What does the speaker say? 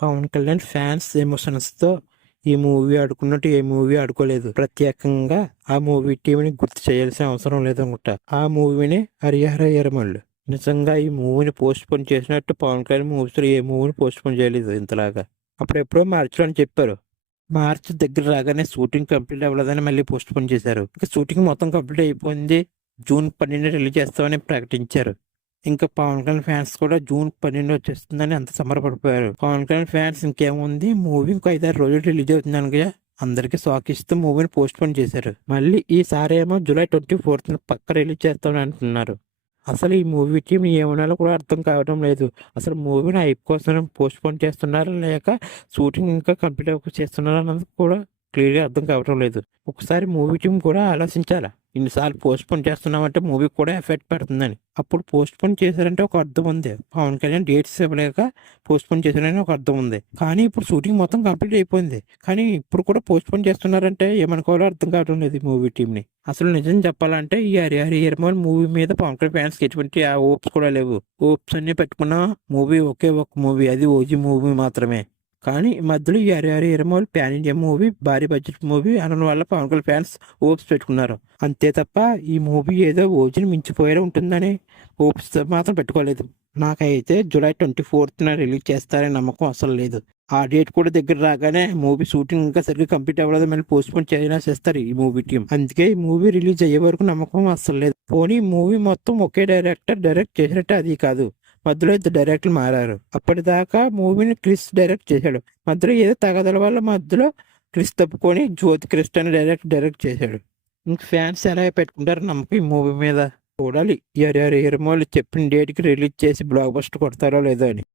Pawan Kalyan fans ఎమోషన్స్తో ఈ movie ఆడుకున్నట్టు ఏ movie ఆడుకోలేదు. ప్రత్యేకంగా ఆ మూవీ టీంని గుర్తు చేయాల్సిన అవసరం లేదనుకుంటా. ఆ మూవీని హరిహర వీరమల్లు. నిజంగా ఈ మూవీని పోస్ట్ పోన్ చేసినట్టు పవన్ కళ్యాణ్ మూవీస్ ఏ మూవీని పోస్ట్ పోన్ చేయలేదు ఇంతలాగా. అప్పుడెప్పుడో మార్చిలో అని చెప్పారు. మార్చి దగ్గర రాగానే షూటింగ్ కంప్లీట్ అవ్వలేదని మళ్ళీ పోస్ట్ పోన్ చేశారు. ఇక షూటింగ్ మొత్తం కంప్లీట్ అయిపోయింది, జూన్ 12 రిలీజ్ చేస్తామని ప్రకటించారు. ఇంకా పవన్ కళ్యాణ్ ఫ్యాన్స్ కూడా జూన్ 12 వచ్చేస్తుందని అంత సంబరపడిపోయారు. పవన్ కళ్యాణ్ ఫ్యాన్స్ ఇంకేముంది, మూవీ ఇంకో 5-6 రోజులు రిలీజ్ అవుతుంది అనగా అందరికీ షాక్ ఇస్తూ మూవీని పోస్ట్ పోన్ చేశారు. మళ్ళీ ఈసారి ఏమో జూలై 24th పక్క రిలీజ్ చేస్తామని అంటున్నారు. అసలు ఈ మూవీ టీం ఏమనాలో కూడా అర్థం కావడం లేదు. అసలు మూవీని హైప్ కోసం పోస్ట్ పోన్ చేస్తున్నారా లేక షూటింగ్ ఇంకా కంప్లీట్ అవ్వక చేస్తున్నారా అన్నది కూడా క్లియర్గా అర్థం కావడం లేదు. ఒకసారి మూవీ టీం కూడా ఆలోచించాలా, ఇన్నిసార్లు పోస్ట్ పోన్ చేస్తున్నామంటే మూవీ కూడా ఎఫెక్ట్ పడుతుందని. అప్పుడు పోస్ట్ పోన్ చేశారంటే ఒక అర్థం ఉంది, పవన్ కళ్యాణ్ డేట్స్ ఇవ్వలేక పోస్ట్ పోన్ చేశారని ఒక అర్థం ఉంది. కానీ ఇప్పుడు షూటింగ్ మొత్తం కంప్లీట్ అయిపోయింది, కానీ ఇప్పుడు కూడా పోస్ట్ పోన్ చేస్తున్నారంటే ఏమనుకోవాలో అర్థం కావడం లేదు ఈ మూవీ టీంని. అసలు నిజం చెప్పాలంటే ఈ హరిహర వీరమల్లు మూవీ మీద పవన్ కళ్యాణ్ ఫ్యాన్స్కి ఎటువంటి ఆ హోప్స్ కూడా లేవు. హోప్స్ అన్ని పెట్టుకున్న మూవీ ఒకే ఒక మూవీ, అది ఓజీ మూవీ మాత్రమే. కానీ ఈ మధ్యలో ఈ Harihara Veeramallu pan India movie, భారీ బడ్జెట్ మూవీ అనడం వల్ల పవన్ కళ్యాణ్ ఫ్యాన్స్ హోప్స్ పెట్టుకున్నారు అంతే తప్ప ఈ మూవీ ఏదో ఓజీని మించిపోయేలా ఉంటుందని హోప్స్ మాత్రం పెట్టుకోలేదు. నాకైతే జూలై 24th రిలీజ్ చేస్తారని నమ్మకం అసలు లేదు. ఆ డేట్ కూడా దగ్గర రాగానే మూవీ షూటింగ్ ఇంకా సరిగ్గా కంప్లీట్ అవ్వలేదు, మళ్ళీ పోస్ట్ పోన్ చేయాలని చేస్తారు ఈ మూవీ టీం. అందుకే ఈ మూవీ రిలీజ్ అయ్యే వరకు నమ్మకం అసలు లేదు. పోనీ మూవీ మొత్తం ఒకే డైరెక్టర్ డైరెక్ట్ చేసినట్టే అది కాదు, మధ్యలో ఇద్దరు డైరెక్టర్లు మారారు. అప్పటిదాకా మూవీని క్రిస్ డైరెక్ట్ చేశాడు, మధ్యలో ఏదో తగదల వల్ల మధ్యలో క్రిస్ తప్పుకొని జ్యోతి క్రిస్ట్ అని డైరెక్ట్ చేశాడు. ఇంక ఫ్యాన్స్ ఎలా పెట్టుకుంటారు నమ్మకం ఈ మూవీ మీద. చూడాలి ఈ హరిహర వీరమల్లు చెప్పిన డేట్కి రిలీజ్ చేసి బ్లాక్ బస్టర్ కొడతారో లేదో అని.